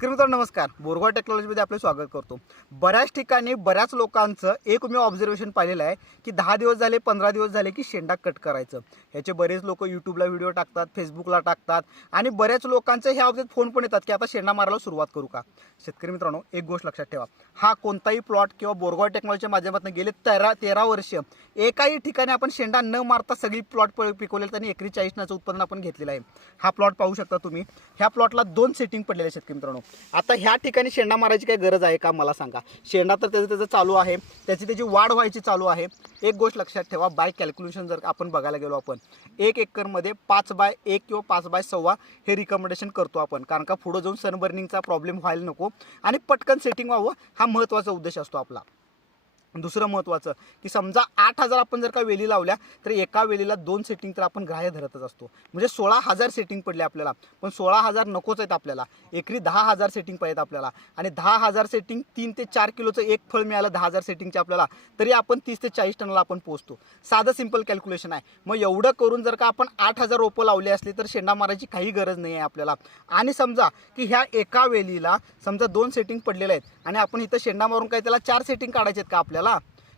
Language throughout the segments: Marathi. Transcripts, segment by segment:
शेतकरी नमस्कार. बोरगाव टेक्नॉलॉजीमध्ये आपलं स्वागत करतो. बऱ्याच ठिकाणी बऱ्याच लोकांचं एक मी ऑब्झर्वेशन पाहिलेलं आहे की दहा दिवस झाले पंधरा दिवस झाले की शेंडा कट करायचं. ह्याचे बरेच लोक यूट्यूबला व्हिडिओ टाकतात फेसबुकला टाकतात आणि बऱ्याच लोकांचं ह्या बाबतीत फोन पण येतात की आता शेंडा मारायला सुरुवात करू का? शेतकरी मित्रांनो एक गोष्ट लक्षात ठेवा. हा कोणताही प्लॉट किंवा बोरगाव टेक्नॉलॉजीच्या माध्यमातून गेले तेरा तेरा वर्ष एकाही ठिकाणी आपण शेंडा न मारता सगळी प्लॉट पिकवलेलं त्यांनी एकरी चाळीसनाचं उत्पन्न उत्पादन आपण घेतलेलं आहे. हा प्लॉट पाहू शकता तुम्ही. ह्या प्लॉटला दोन सेटिंग पडलेले आहेत शेतकरी मित्रांनो. आता ह्या ठिकाणी शेंडा मारायची काही गरज आहे का मला सांगा? शेंडा तर त्याचं त्याचं चालू आहे. त्याची त्याची वाढ व्हायची चालू आहे. एक गोष्ट लक्षात ठेवा बाय कॅल्क्युलेशन जर आपण बघायला गेलो आपण एक एकरमध्ये पाच बाय एक किंवा पाच बाय सव्वा हे रिकमेंडेशन करतो आपण. कारण का पुढं जाऊन सनबर्निंगचा प्रॉब्लेम व्हायला नको. आणि पटकन सेटिंग व्हावं हा महत्त्वाचा उद्देश असतो आपला. दुसरं महत्त्वाचं की समजा आठ हजार आपण जर का वेली लावल्या तर एका वेलीला दोन सेटिंग तर आपण ग्राह्य धरतच असतो. म्हणजे सोळा हजार सेटिंग पडले आपल्याला पण सोळा हजार नकोच आहेत आपल्याला. एकरी दहा हजार सेटिंग पाहिजेत आपल्याला. आणि दहा हजार सेटिंग तीन ते चार किलोचं एक फळ मिळालं दहा हजार सेटिंगचे आपल्याला तरी आपण तीस ते चाळीस टनाला आपण पोहोचतो. साधं सिंपल कॅल्क्युलेशन आहे. मग एवढं करून जर का आपण आठ हजार रोपं लावली असली तर शेंडा मारायची काही गरज नाही आहे आपल्याला. आणि समजा की ह्या एका वेलीला समजा दोन सेटिंग पडलेल्या आहेत आणि आपण इथं शेंडा मारून काय त्याला चार सेटिंग काढायचे आहेत का आपल्याला?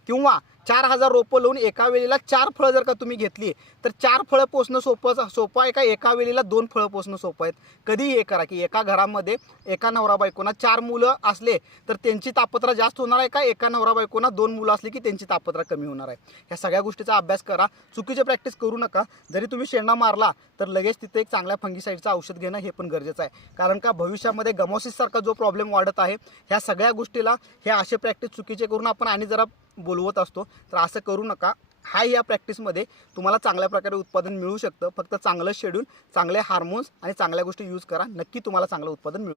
किंवा चार हजार रोपं लावून एका वेळेला चार फळं जर का तुम्ही घेतली तर चार फळं पोचणं सोपं सोपं आहे का? एका वेळेला दोन फळं पोचणं सोपं आहेत. कधीही हे करा की एका घरामध्ये एका नवरा बायकोना चार मुलं असले तर त्यांची तापत्रा जास्त होणार आहे का? एका नवरा बायकोना दोन मुलं असली की त्यांची तापत्रा कमी होणार आहे. ह्या सगळ्या गोष्टीचा अभ्यास करा. चुकीचे प्रॅक्टिस करू नका. जरी तुम्ही शेंडा मारला तर लगेच तिथे एक चांगल्या फंगीसाईडचं औषध घेणं हे पण गरजेचं आहे. कारण का भविष्यामध्ये गमोसिससारखा जो प्रॉब्लेम वाढत आहे ह्या सगळ्या गोष्टीला हे असे प्रॅक्टिस चुकीचे करून आपण आणि जरा बोलवत असतो. तर असं करू नका. हा या प्रॅक्टिसमध्ये तुम्हाला चांगल्या प्रकारे उत्पादन मिळू शकतं. फक्त चांगलं शेड्यूल चांगले हार्मोन्स आणि चांगल्या गोष्टी यूज करा. नक्की तुम्हाला चांगलं उत्पादन मिळू